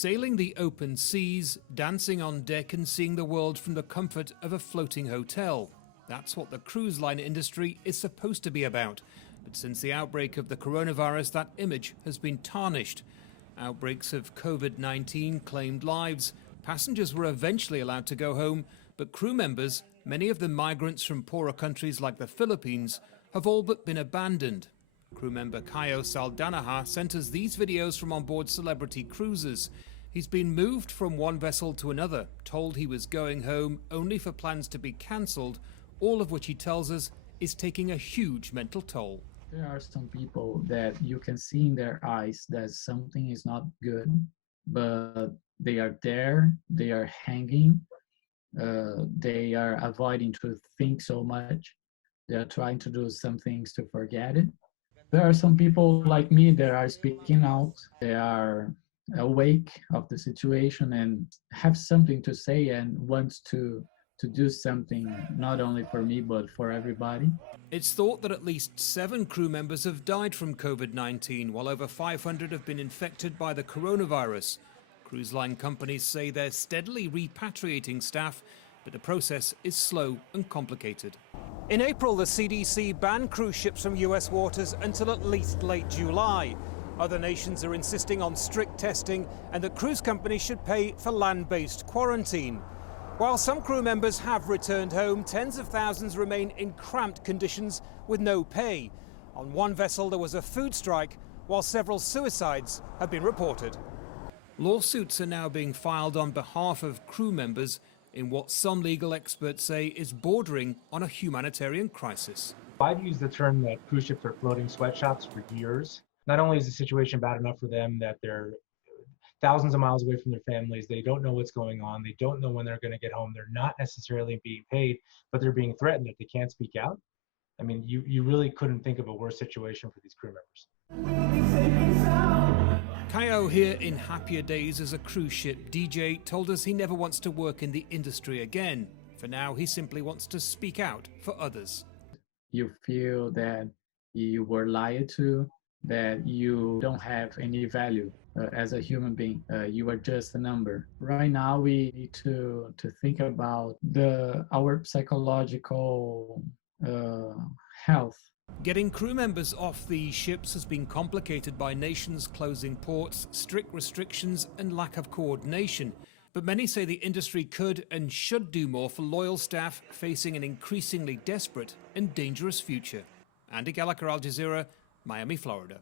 Sailing the open seas, dancing on deck and seeing the world from the comfort of a floating hotel. That's what the cruise line industry is supposed to be about. But since the outbreak of the coronavirus, that image has been tarnished. Outbreaks of COVID-19 claimed lives. Passengers were eventually allowed to go home, but crew members, many of them migrants from poorer countries like the Philippines, have all but been abandoned. Crew member Caio Saldanaha sent us these videos from on board Celebrity Cruises. He's been moved from one vessel to another, told he was going home only for plans to be cancelled, all of which he tells us is taking a huge mental toll. There are some people that you can see in their eyes that something is not good, but they are there, they are hanging, they are avoiding to think so much. They are trying to do some things to forget it. There are some people like me that are speaking out. They are awake of the situation and have something to say and wants to do something not only for me but for everybody. It's thought that at least 7 crew members have died from COVID-19, while over 500 have been infected by the coronavirus. Cruise line companies say they're steadily repatriating staff, but the process is slow and complicated. In April, the CDC banned cruise ships from US waters until at least late July. Other nations are insisting on strict testing and that cruise companies should pay for land-based quarantine. While some crew members have returned home, tens of thousands remain in cramped conditions with no pay. On one vessel, there was a food strike, while several suicides have been reported. Lawsuits are now being filed on behalf of crew members in what some legal experts say is bordering on a humanitarian crisis. I've used the term that cruise ships are floating sweatshops for years. Not only is the situation bad enough for them that they're thousands of miles away from their families, they don't know what's going on, they don't know when they're going to get home, they're not necessarily being paid, but they're being threatened that they can't speak out. I mean, you really couldn't think of a worse situation for these crew members. Caio, here in happier days as a cruise ship DJ, told us he never wants to work in the industry again. For now, he simply wants to speak out for others. You feel that you were lied to, that you don't have any value as a human being. You are just a number. Right now, we need to think about our psychological health. Getting crew members off these ships has been complicated by nations closing ports, strict restrictions and lack of coordination. But many say the industry could and should do more for loyal staff facing an increasingly desperate and dangerous future. Andy Gallagher, Al Jazeera, Miami, Florida.